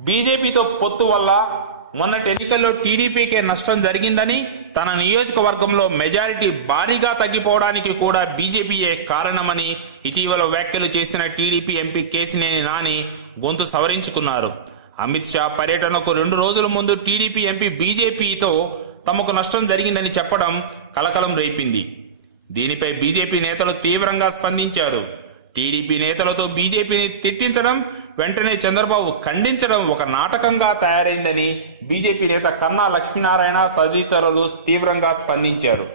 బీజేపీతో పొత్తు వల్ల మొన్నటి ఎన్నికల్లో టీడీపీకే నష్టం జరిగిందని తన నియోజకవర్గంలో మెజారిటీ భారీగా తగ్గిపోవడానికి కూడా బీజేపీయే కారణమని ఇటీవల వ్యాఖ్యలు చేసిన టీడీపీ ఎంపీ కేసినేని నాని గొంతు సవరించుకున్నారు. అమిత్ షా పర్యటనకు రెండు రోజుల ముందు టీడీపీ ఎంపీ బీజేపీతో తమకు నష్టం జరిగిందని చెప్పడం కలకలం రేపింది. దీనిపై బీజేపీ నేతలు తీవ్రంగా స్పందించారు. టీడీపీ నేతలతో బీజేపీని తిట్టించడం వెంటనే చంద్రబాబు ఖండించడం ఒక నాటకంగా తయారైందని బీజేపీ నేత కన్నా లక్ష్మీనారాయణ తదితరులు తీవ్రంగా స్పందించారు.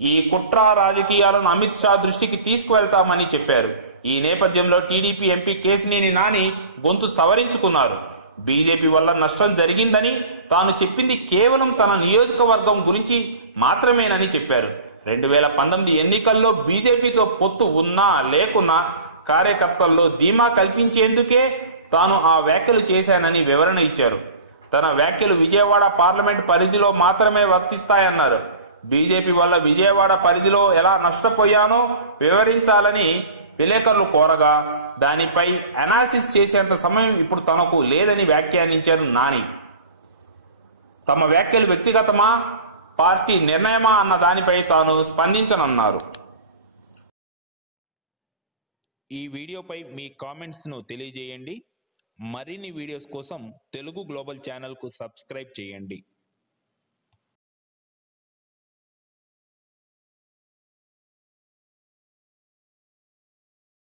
ఈ కుట్ర రాజకీయాలను అమిత్ షా దృష్టికి తీసుకువెళ్తామని చెప్పారు. ఈ నేపథ్యంలో టీడీపీ ఎంపీ కేసినేని నాని గొంతు సవరించుకున్నారు. బీజేపీ వల్ల నష్టం జరిగిందని తాను చెప్పింది కేవలం తన నియోజకవర్గం గురించి మాత్రమేనని చెప్పారు. రెండు వేల పంతొమ్మిది ఎన్నికల్లో బీజేపీతో పొత్తు ఉన్నా లేకున్నా కార్యకర్తల్లో ధీమా కల్పించేందుకే తాను ఆ వ్యాఖ్యలు చేశానని వివరణ ఇచ్చారు. తన వ్యాఖ్యలు విజయవాడ పార్లమెంట్ పరిధిలో మాత్రమే వర్తిస్తాయన్నారు. బీజేపీ వల్ల విజయవాడ పరిధిలో ఎలా నష్టపోయానో వివరించాలని విలేకరులు కోరగా దానిపై అనాలిసిస్ చేసేంత సమయం ఇప్పుడు తనకు లేదని వ్యాఖ్యానించారు నాని. తమ వ్యాఖ్యలు వ్యక్తిగతమా? పార్టీ నిర్ణయమా అన్న దానిపై తాను స్పందించనన్నారు. ఈ వీడియోపై మీ కామెంట్స్ను తెలియజేయండి. మరిన్ని వీడియోస్ కోసం తెలుగు గ్లోబల్ ఛానల్కు సబ్స్క్రైబ్ చేయండి.